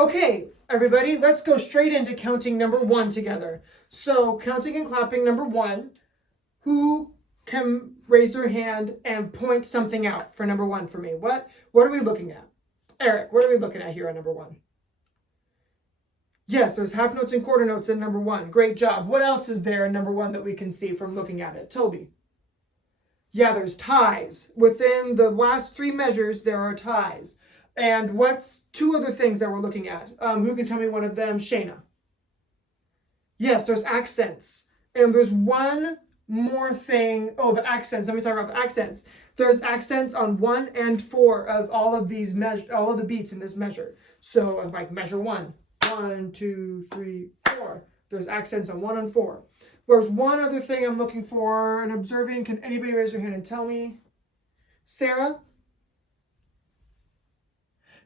Okay, everybody, let's go straight into counting number 1 together. So, counting and clapping number 1. Who can raise their hand and point something out for number 1 for me? What are we looking at? Eric, what are we looking at here on number 1? Yes, there's half notes and quarter notes in number 1. Great job. What else is there in number 1 that we can see from looking at it? Toby. Yeah, there's ties. Within the last 3 measures, there are ties. And what's 2 other things that we're looking at? Who can tell me one of them? Shayna. Yes, there's accents. And there's one more thing. Oh, the accents. Let me talk about the accents. There's accents on 1 and 4 of all of these all of the beats in this measure. So like measure 1. 1, 2, 3, 4. There's accents on 1 and 4. There's one other thing I'm looking for and observing. Can anybody raise their hand and tell me? Sarah?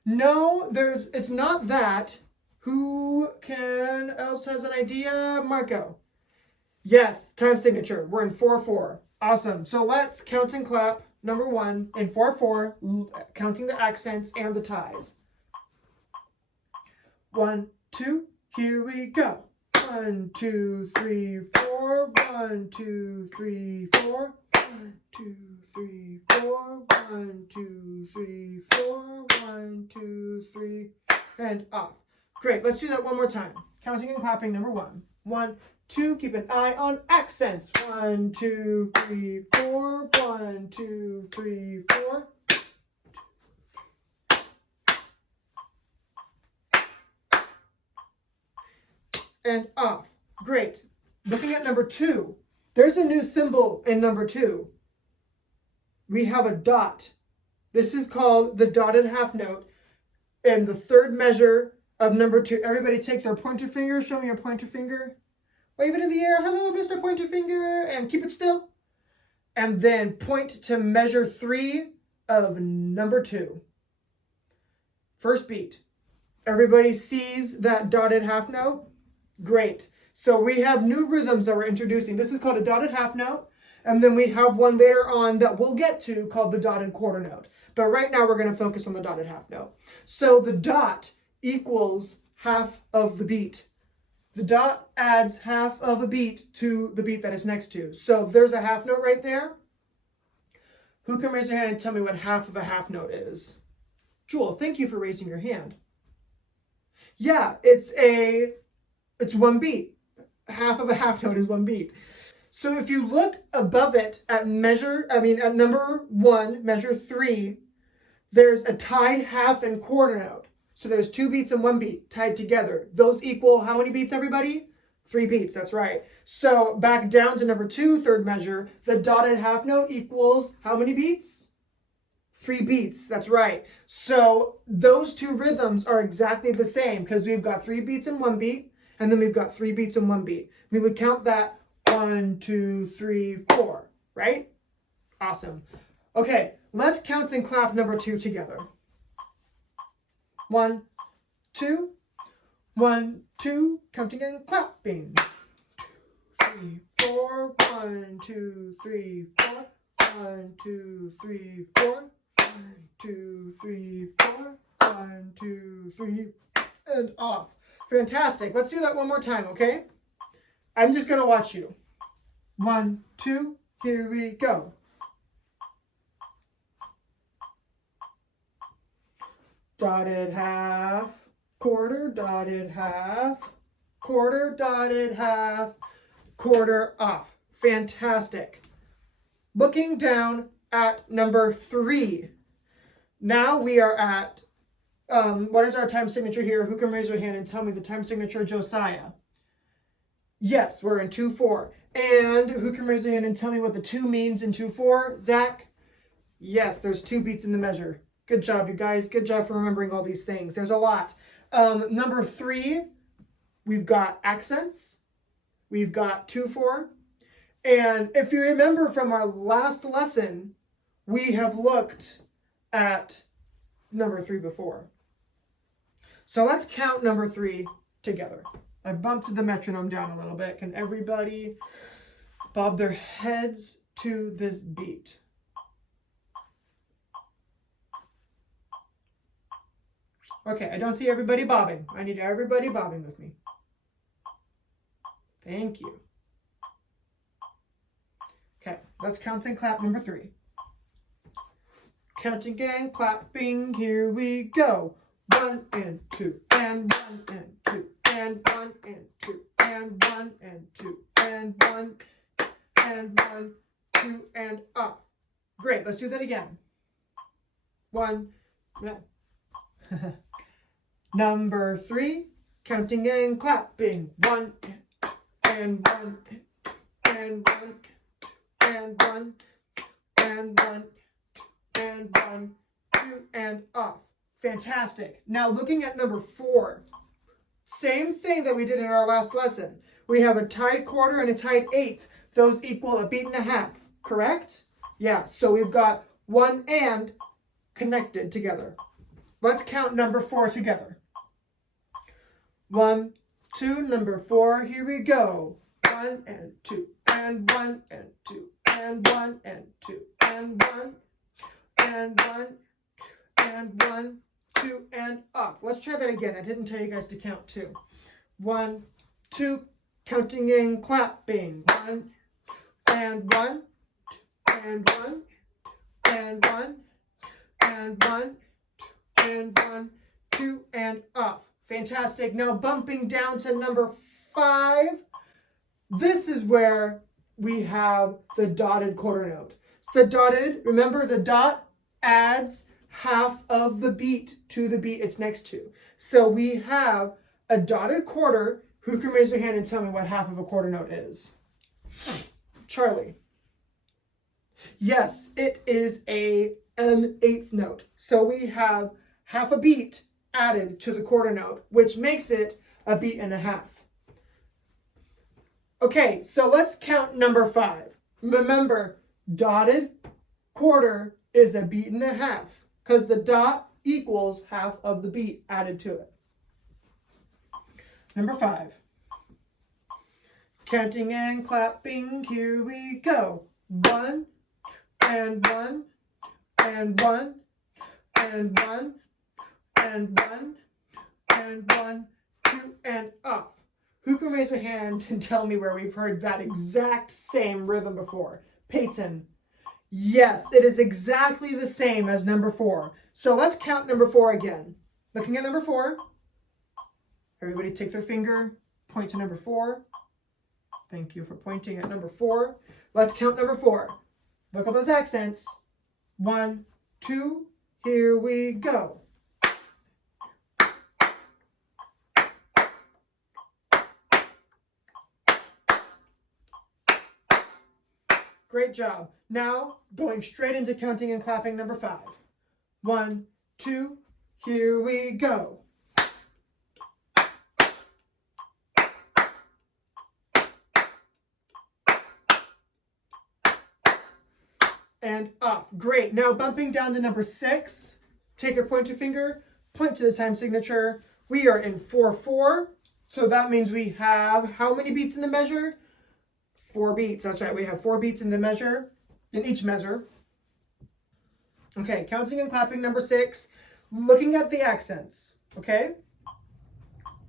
No, it's not that. Who else has an idea? Marco. Yes, time signature. We're in 4/4. Awesome. So let's count and clap number 1 in 4/4, counting the accents and the ties. 1, 2, here we go. 1, 2, 3, 4. 1, 2, 3, 4. 1, 2, 3, 4. 1, 2, 3, 4. 1, 2, 3, and off. Great. Let's do that one more time. Counting and clapping number 1. 1, 2. Keep an eye on accents. 1, 2, 3, 4. 1, 2, 3, 4. And off. Great. Looking at number 2, there's a new symbol in number 2. We have a dot. This is called the dotted half note in the 3rd measure of number 2. Everybody take their pointer finger. Show me your pointer finger. Wave it in the air. Hello, Mr. Pointer Finger. And keep it still. And then point to measure 3 of number 2. First beat. Everybody sees that dotted half note? Great. So we have new rhythms that we're introducing. This is called a dotted half note. And then we have one later on that we'll get to called the dotted quarter note. But right now we're going to focus on the dotted half note. So the dot equals half of the beat. The dot adds half of a beat to the beat that it's next to. So there's a half note right there. Who can raise their hand and tell me what half of a half note is? Jewel, thank you for raising your hand. Yeah, it's 1 beat. Half of a half note is 1 beat. So if you look above it at number 1, measure 3, there's a tied half and quarter note. So there's 2 beats and 1 beat tied together. Those equal how many beats, everybody? 3 beats, that's right. So back down to number 2, 3rd measure, the dotted half note equals how many beats? 3 beats, that's right. So those 2 rhythms are exactly the same because we've got 3 beats and 1 beat, and then we've got 3 beats and 1 beat. We would count that 1, 2, 3, 4, right? Awesome. Okay, let's count and clap number 2 together. 1, 2, 1, 2, counting and clapping. 2, 3, 4. 1, 2, 3, 4. 1, 2, 3, 4. 1, 2, 3, 4. 1, 2, 3, and off. Fantastic. Let's do that one more time, okay? I'm just going to watch you. 1, 2, here we go. Dotted half, quarter, dotted half, quarter, dotted half, quarter, off. Fantastic. Looking down at number 3. Now we are at, what is our time signature here? Who can raise their hand and tell me the time signature, Josiah? Yes, we're in 2/4. And who can raise their hand and tell me what the 2 means in 2/4? Zach? Yes, there's 2 beats in the measure. Good job, you guys. Good job for remembering all these things. There's a lot. Number 3, we've got accents. We've got 2/4. And if you remember from our last lesson, we have looked at number 3 before. So let's count number 3 together. I bumped the metronome down a little bit. Can everybody bob their heads to this beat? Okay, I don't see everybody bobbing. I need everybody bobbing with me. Thank you. Okay, let's count and clap number 3. Counting and clapping, here we go. 1 and 2 and 1 and 2 and 1 and 2 and 1 and 2 and 1 and 1, 2 and up. Great, let's do that again. 1. Number 3, counting and clapping. 1 and 1 and 1 and 1 and 1 and 1, 2 and off. Fantastic. Now looking at number 4, same thing that we did in our last lesson. We have a tied quarter and a tied eighth. Those equal a beat and a half, correct? Yeah, so we've got 1 and connected together. Let's count number 4 together. 1, 2, number 4, here we go. 1 and 2 and 1 and 2 and 1 and 2 and 1 and 1 and 1, 2 and up. Let's try that again. I didn't tell you guys to count 2. 1, 2, counting and clapping. 1 and 1 and 1 and 1 and 1 and 1, 2 and up. Fantastic. Now bumping down to number 5. This is where we have the dotted quarter note. So the dotted, remember the dot adds half of the beat to the beat it's next to. So we have a dotted quarter. Who can raise their hand and tell me what half of a quarter note is? Charlie. Yes, it is an eighth note. So we have half a beat added to the quarter note, which makes it a beat and a half. Okay, so let's count number 5. Remember, dotted quarter is a beat and a half because the dot equals half of the beat added to it. Number 5. Counting and clapping, here we go. 1 and 1 and 1 and 1 and 1 and 1, 2 and up. Who can raise their hand and tell me where we've heard that exact same rhythm before? Peyton. Yes, it is exactly the same as number 4. So let's count number 4 again. Looking at number 4. Everybody take their finger, point to number 4. Thank you for pointing at number 4. Let's count number 4. Look at those accents. 1, 2, here we go. Great job. Now, going straight into counting and clapping number 5. 1, 2, here we go. And up. Great. Now bumping down to number 6. Take your pointer finger, point to the time signature. We are in 4/4. So that means we have how many beats in the measure? 4 beats. That's right. We have 4 beats in the measure, in each measure. Okay, counting and clapping number 6. Looking at the accents. Okay?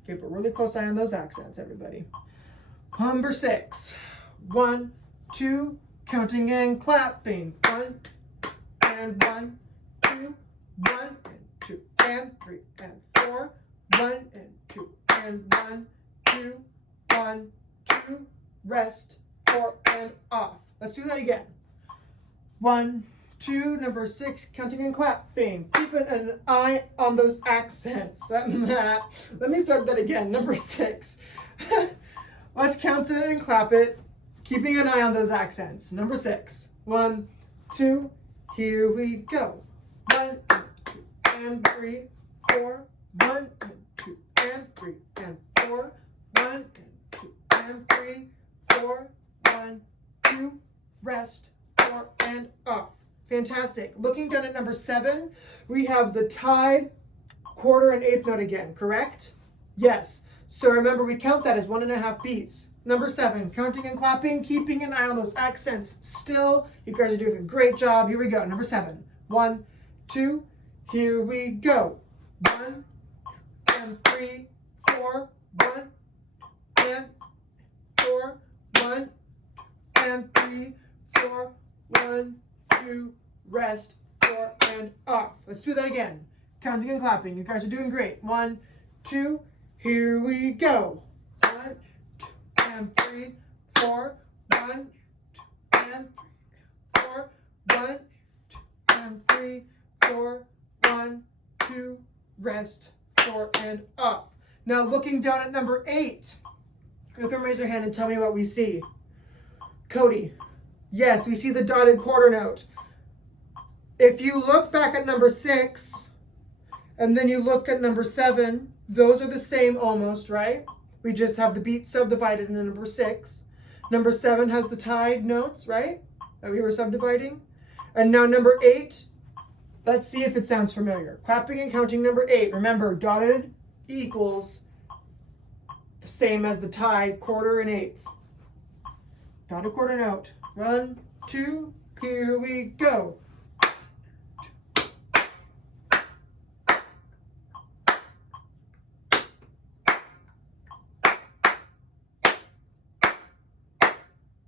Keep a really close eye on those accents, everybody. Number 6. 1, 2, counting and clapping. 1 and 1, 2, 1 and 2 and 3 and 4. 1 and 2 and 1, 2, 1, 2, rest, 4 and off. Let's do that again. 1, 2, number 6, counting and clapping. Keeping an eye on those accents. Let me start that again. Number 6. Let's count it and clap it. Keeping an eye on those accents. Number 6. 1, 2, here we go. 1 and 2 and 3, 4. 1 and 2 and 3 and 4. 1 and 2 and 3, 4. 1, 2, rest, 4 and off. Fantastic. Looking down at number 7, we have the tied quarter and eighth note again, correct? Yes. So remember, we count that as 1.5 beats. Number 7, counting and clapping, keeping an eye on those accents still. You guys are doing a great job. Here we go. Number 7. 1, 2, here we go. 1 and 3, 4, 1, and 4, 1, and 3, 4, 1, 2, rest, 4, and off. Let's do that again. Counting and clapping. You guys are doing great. 1, 2, here we go. 1, 2, and 3, 4, 1, 2, and 3, 4, 1, 2, and 3, 4, 1, 2, rest, 4, and off. Now looking down at number 8. You can raise your hand and tell me what we see. Cody. Yes, we see the dotted quarter note. If you look back at number 6, and then you look at number 7, those are the same almost, right? We just have the beat subdivided into number 6. Number 7 has the tied notes, right? That we were subdividing. And now number 8, let's see if it sounds familiar. Clapping and counting number 8. Remember, dotted equals the same as the tied quarter and eighth. Dotted quarter note. 1, 2, here we go.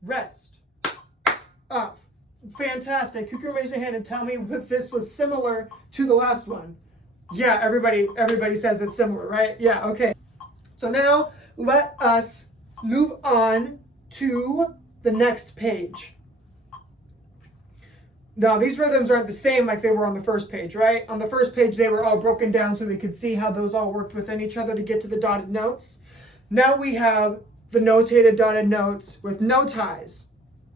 Rest. Up. Fantastic. You can raise your hand and tell me if this was similar to the last one. Yeah, everybody says it's similar, right? Yeah, okay. So now let us move on to the next page. Now, these rhythms aren't the same like they were on the first page, right? On the first page, they were all broken down so we could see how those all worked within each other to get to the dotted notes. Now we have the notated dotted notes with no ties.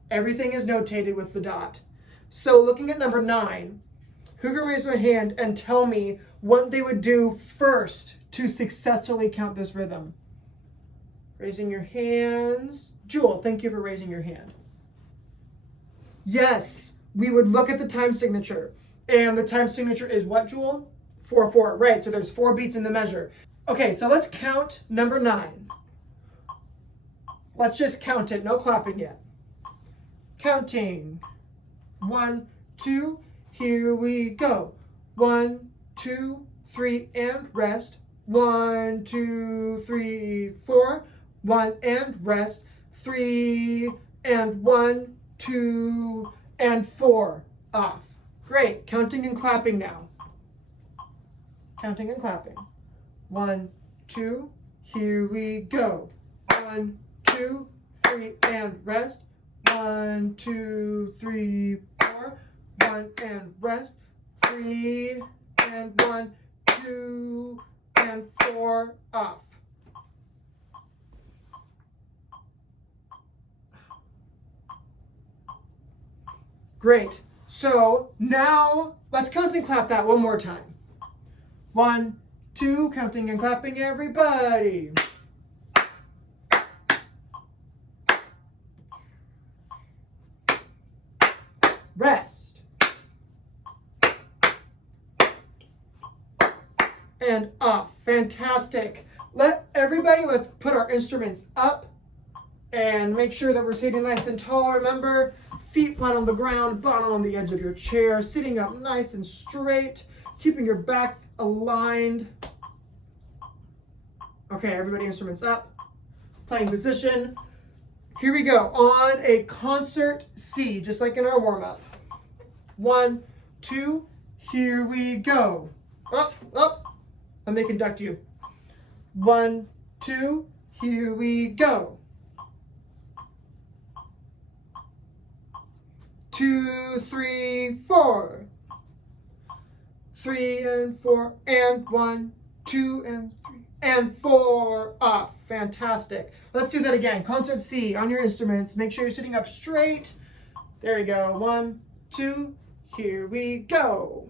Everything is notated with the dot. So looking at number 9, who can raise their hand and tell me what they would do first to successfully count this rhythm? Raising your hands. Jewel, thank you for raising your hand. Yes, we would look at the time signature. And the time signature is what, Jewel? 4/4, right, so there's 4 beats in the measure. Okay, so let's count number 9. Let's just count it, no clapping yet. Counting. 1, 2, here we go. 1, 2, 3, and rest. 1, 2, 3, 4. 1 and rest. 3 and 1, 2 and 4. Off. Great. Counting and clapping now. Counting and clapping. 1, 2, here we go. 1, 2, 3, and rest. 1, 2, 3, 4. 1 and rest. 3 and 1, 2 and 4. Off. Great. So now let's count and clap that one more time. 1, 2, counting and clapping, everybody. Rest. And off. Fantastic. Let's put our instruments up and make sure that we're sitting nice and tall. Remember, feet flat on the ground, bottom on the edge of your chair, sitting up nice and straight, keeping your back aligned. Okay, everybody, instruments up, playing position. Here we go, on a concert C, just like in our warm-up. 1, 2, here we go. Up, up, let me conduct you. 1, 2, here we go. 2, 3, 4. 3 and 4 and 1, 2 and 3 and 4. Off. Fantastic. Let's do that again. Concert C on your instruments. Make sure you're sitting up straight. There we go. 1, 2, here we go.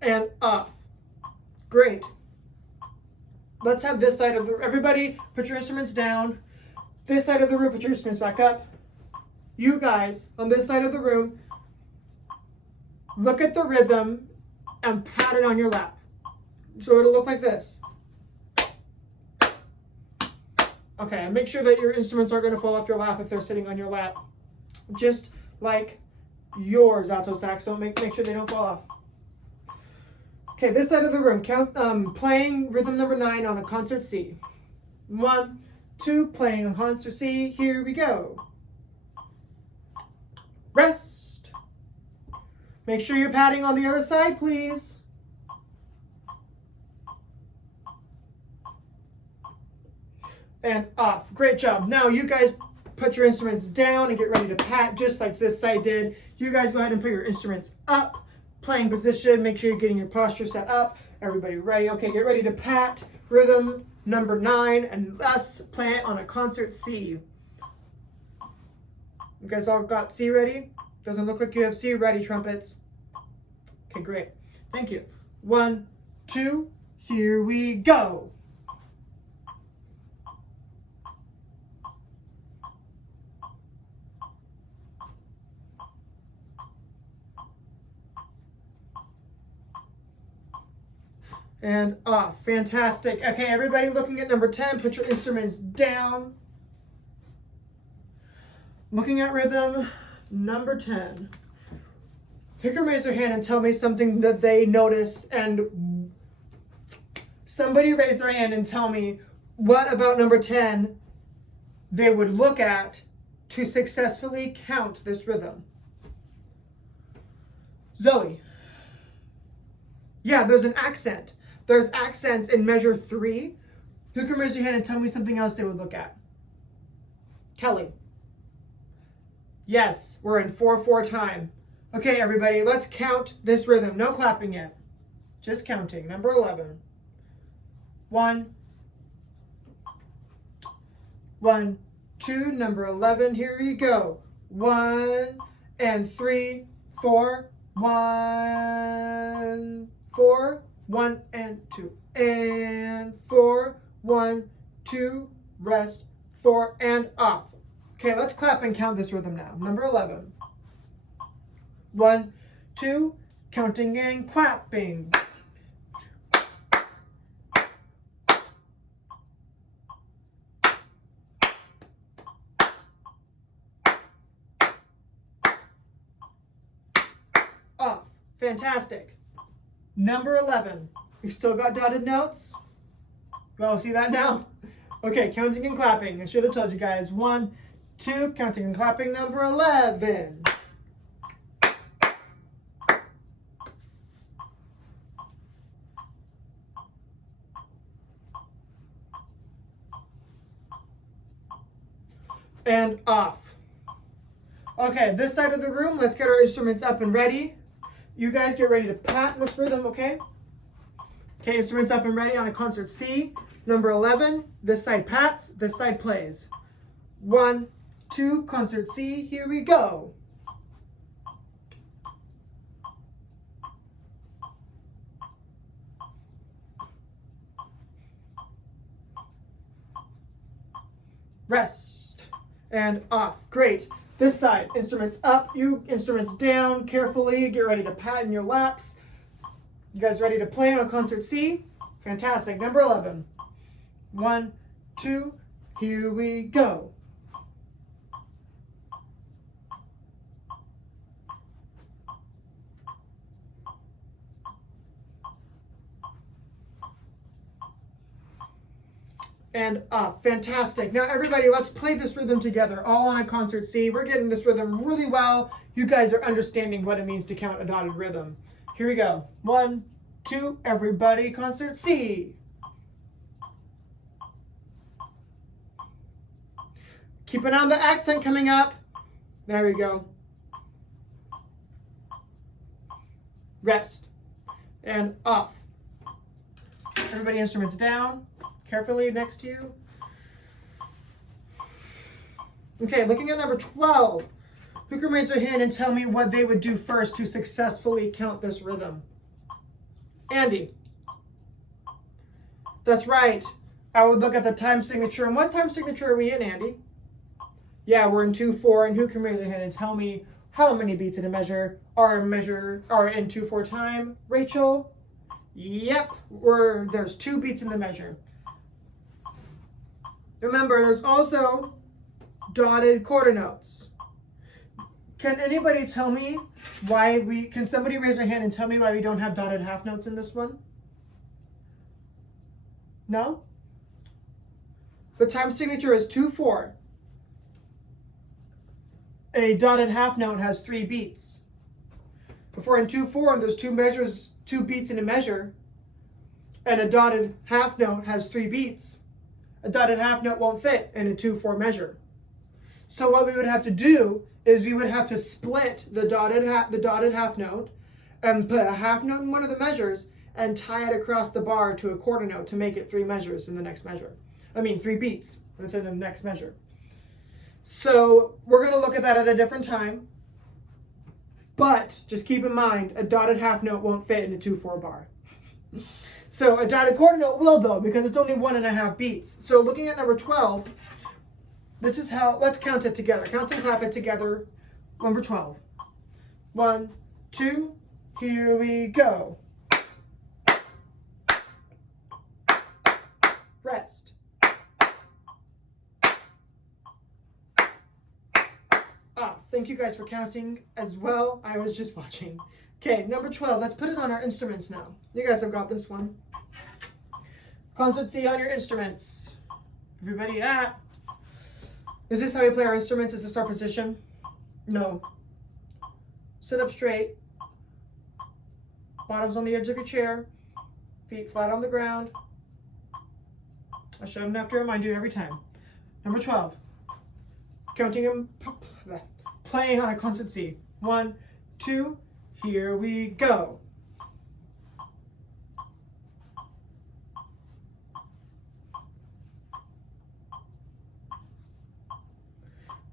And off. Great. Let's have this side of the, everybody put your instruments down. This side of the room, put your instruments back up. You guys on this side of the room, look at the rhythm and pat it on your lap. So it'll look like this. Okay, and make sure that your instruments aren't going to fall off your lap if they're sitting on your lap. Just like yours, alto sax. Don't make sure they don't fall off. Okay, this side of the room, playing rhythm number 9 on a concert C. 1, 2, playing on concert C. Here we go. Rest. Make sure you're patting on the other side, please. And off. Great job. Now you guys put your instruments down and get ready to pat just like this side did. You guys go ahead and put your instruments up, playing position. Make sure you're getting your posture set up. Everybody ready? Okay, get ready to pat rhythm number 9 and let's play it on a concert C. You guys all got C ready? Doesn't look like you have C ready, trumpets. Okay, great. Thank you. 1, 2, here we go. And off. Fantastic. Okay, everybody looking at number 10, put your instruments down. Looking at rhythm number 10. Who can raise their hand and tell me something that they notice? And somebody raise their hand and tell me what about number 10 they would look at to successfully count this rhythm. Zoe. Yeah, there's an accent. There's accents in measure 3. Who can raise your hand and tell me something else they would look at? Kelly. Yes, we're in 4/4 time. Okay, everybody, let's count this rhythm. No clapping yet. Just counting. Number 11. 1, 1, 2, number 11. Here we go. 1 and 3, 4, 1, 4, 1 and 2, and 4, 1, 2, rest, 4, and off. Okay, let's clap and count this rhythm now. Number 11. 1, 2, counting and clapping. Off. Fantastic. Number 11. You still got dotted notes? Well, see that now? Okay, counting and clapping. I should have told you guys. 1, 2, counting and clapping. Number 11. And off. Okay, this side of the room, let's get our instruments up and ready. You guys get ready to pat this rhythm, okay? Okay, instruments up and ready on a concert C. Number 11, this side pats, this side plays. 1, 2, concert C, here we go. Rest and off. Great. This side, instruments up, you instruments down, carefully, get ready to pat in your laps. You guys ready to play on a concert C? Fantastic. Number 11. 1, 2, here we go. And off. Fantastic. Now everybody, let's play this rhythm together, all on a concert C. We're getting this rhythm really well. You guys are understanding what it means to count a dotted rhythm. Here we go. 1, 2, everybody, concert C. Keep an eye on the accent coming up. There we go. Rest. And off. Everybody, instruments down. Carefully next to you. Okay, looking at number 12. Who can raise their hand and tell me what they would do first to successfully count this rhythm? Andy. That's right. I would look at the time signature. And what time signature are we in, Andy? Yeah, we're in 2/4. And who can raise their hand and tell me how many beats in a measure are in 2/4 time? Rachel? Yep, there's 2 beats in the measure. Remember, there's also dotted quarter notes. Can anybody tell me can somebody raise their hand and tell me why we don't have dotted half notes in this one? No? The time signature is 2/4. A dotted half note has 3 beats. Before in 2/4, there's 2 beats in a measure, and a dotted half note has 3 beats. A dotted half note won't fit in a 2/4 measure. So what we would have to do is we would have to split the dotted half note and put a half note in one of the measures and tie it across the bar to a quarter note to make it 3 measures in the next measure. 3 beats within the next measure. So we're going to look at that at a different time. But just keep in mind, a dotted half note won't fit in a 2/4 bar. So a dotted quarter note will, though, because it's only 1.5 beats. So looking at number 12, this is how, let's count it together. Count and clap it together. Number 12. 1, 2, here we go. Rest. Thank you guys for counting as well. I was just watching. Okay, number 12. Let's put it on our instruments now. You guys have got this one. Concert C on your instruments. Everybody at. Is this how we play our instruments? Is this our position? No. Sit up straight. Bottoms on the edge of your chair. Feet flat on the ground. I shouldn't have to remind you every time. Number 12. Counting and playing on a concert C. 1, 2, here we go.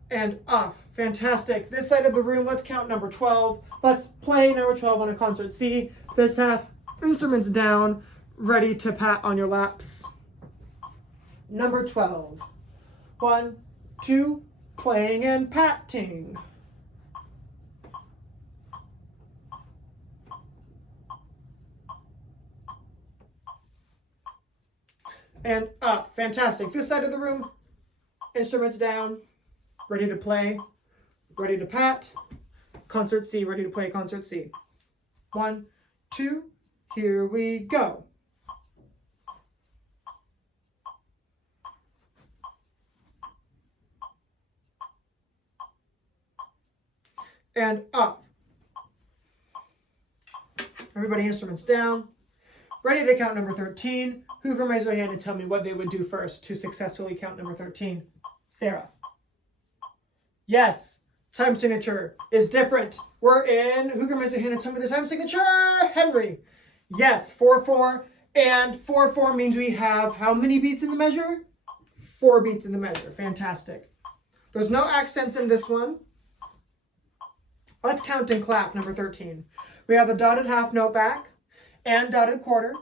And off. Fantastic. This side of the room, let's count number 12. Let's play number 12 on a concert C. This half, instruments down, ready to pat on your laps. Number 12. 1, 2, playing and patting. And up. Fantastic. This side of the room, instruments down, ready to play, ready to pat. Concert C, ready to play concert C. 1, 2, here we go. And up. Everybody, instruments down. Ready to count number 13. Who can raise their hand and tell me what they would do first to successfully count number 13? Sarah. Yes. Time signature is different. We're in. Who can raise their hand and tell me the time signature? Henry. Yes. 4/4. And 4/4 means we have how many beats in the measure? 4 beats in the measure. Fantastic. There's no accents in this one. Let's count and clap number 13. We have the dotted half note back and dotted quarter.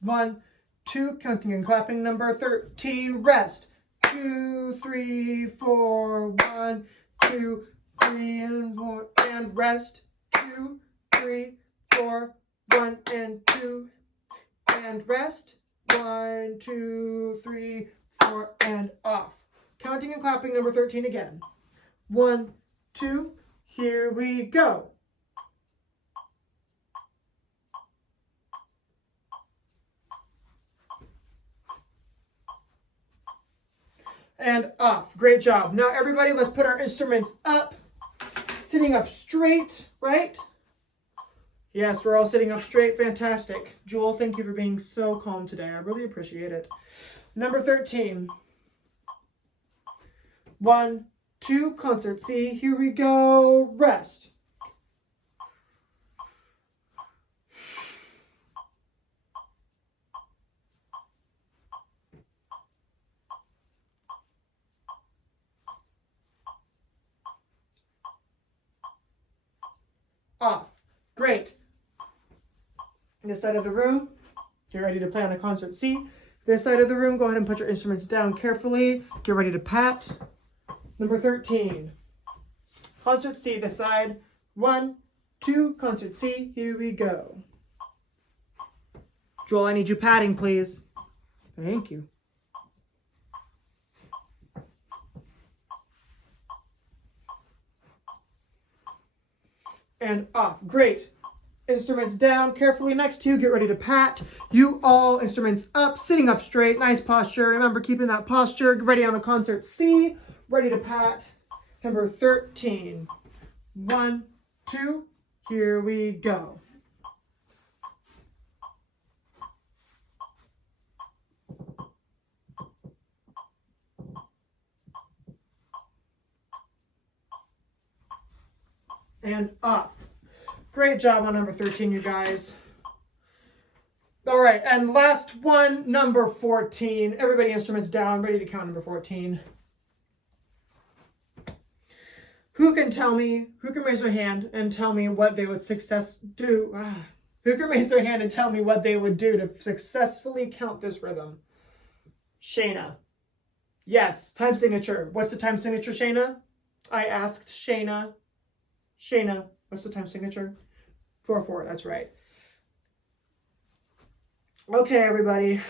1, 2, counting and clapping number 13. Rest. 2, 3, 4. 1, 2, 3, and 4. And rest. 2, 3, 4. 1 and 2. And rest. 1, 2, 3, 4. And off. Counting and clapping number 13 again. 1, 2, here we go. And off. Great job. Now everybody, let's put our instruments up. Sitting up straight, right? Yes, we're all sitting up straight. Fantastic. Jewel, thank you for being so calm today. I really appreciate it. Number 13. 1, 2, concert C. Here we go. Rest. Off. Great. This side of the room, get ready to play on a concert C. This side of the room, go ahead and put your instruments down carefully. Get ready to pat. Number 13. Concert C, this side. 1, 2, concert C. Here we go. Joel, I need you patting, please. Thank you. and off. Great. Instruments down, carefully next to you. Get ready to pat. You all, instruments up, sitting up straight. Nice posture. Remember, keeping that posture. Get ready on the concert C. Ready to pat. Number 13. 1, 2. Here we go. And off. Great job on number 13, you guys. All right, and last one, number 14. Everybody instruments down, ready to count number 14. Who can raise their hand and tell me what they would do? Who can raise their hand and tell me what they would do to successfully count this rhythm? Shayna. Yes, time signature. What's the time signature, Shayna? I asked Shayna. Shayna, what's the time signature? 4/4, that's right. Okay, everybody.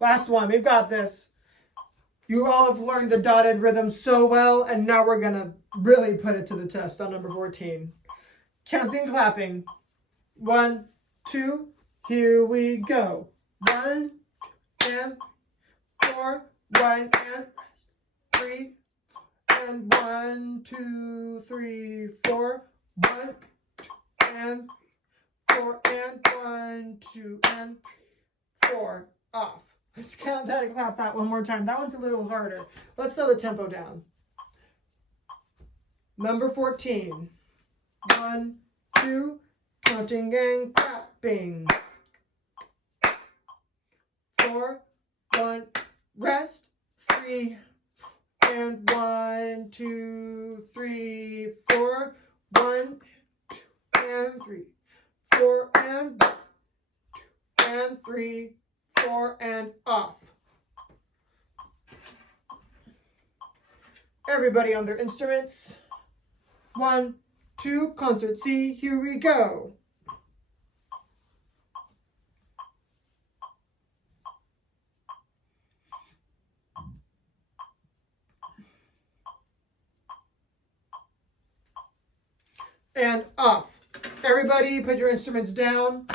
Last one, we've got this. You all have learned the dotted rhythm so well, and now we're gonna really put it to the test on number 14. Counting, clapping. 1, 2, here we go. 1, and 4, 1, and 3, and 1, 2, 3, 4, 1, 2, and 4, and 1, 2, and 4, off. Let's count that and clap that one more time. That one's a little harder. Let's slow the tempo down. Number 14. 1, 2, counting and clapping. 4, 1, rest. 3, and 1, 2, 3, 4. 1, 2, and 3. 4, and 1, 2, and 3. 4, and off. Everybody on their instruments. 1, 2, concert C, here we go. And off. Everybody put your instruments down.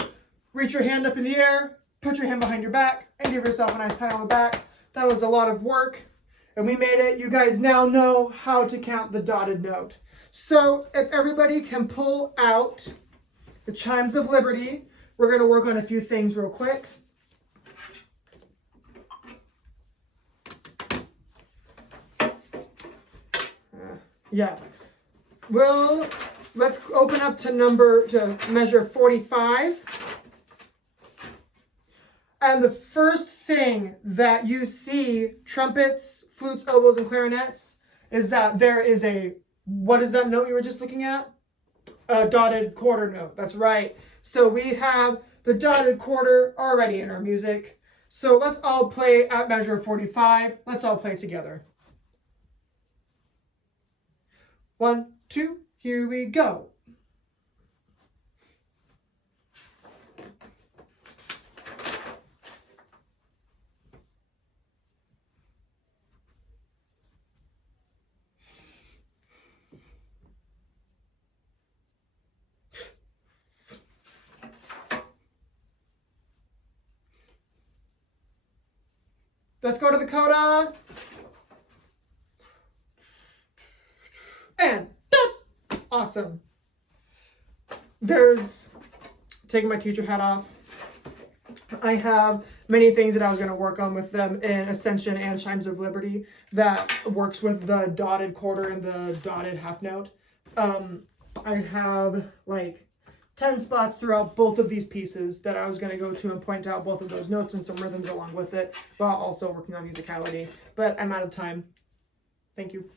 Reach your hand up in the air. Put your hand behind your back and give yourself a nice pat on the back. That was a lot of work, and we made it. You guys now know how to count the dotted note. So if everybody can pull out the Chimes of Liberty, we're going to work on a few things real quick. Let's open up to measure 45. And the first thing that you see, trumpets, flutes, oboes, and clarinets, is that there is what is that note you were just looking at? A dotted quarter note, that's right. So we have the dotted quarter already in our music. So let's all play at measure 45. Let's all play together. 1, 2, here we go. Let's go to the coda. And awesome. Taking my teacher hat off. I have many things that I was going to work on with them in Ascension and Chimes of Liberty that works with the dotted quarter and the dotted half note. I have like 10 spots throughout both of these pieces that I was going to go to and point out both of those notes and some rhythms along with it, while also working on musicality. But I'm out of time. Thank you.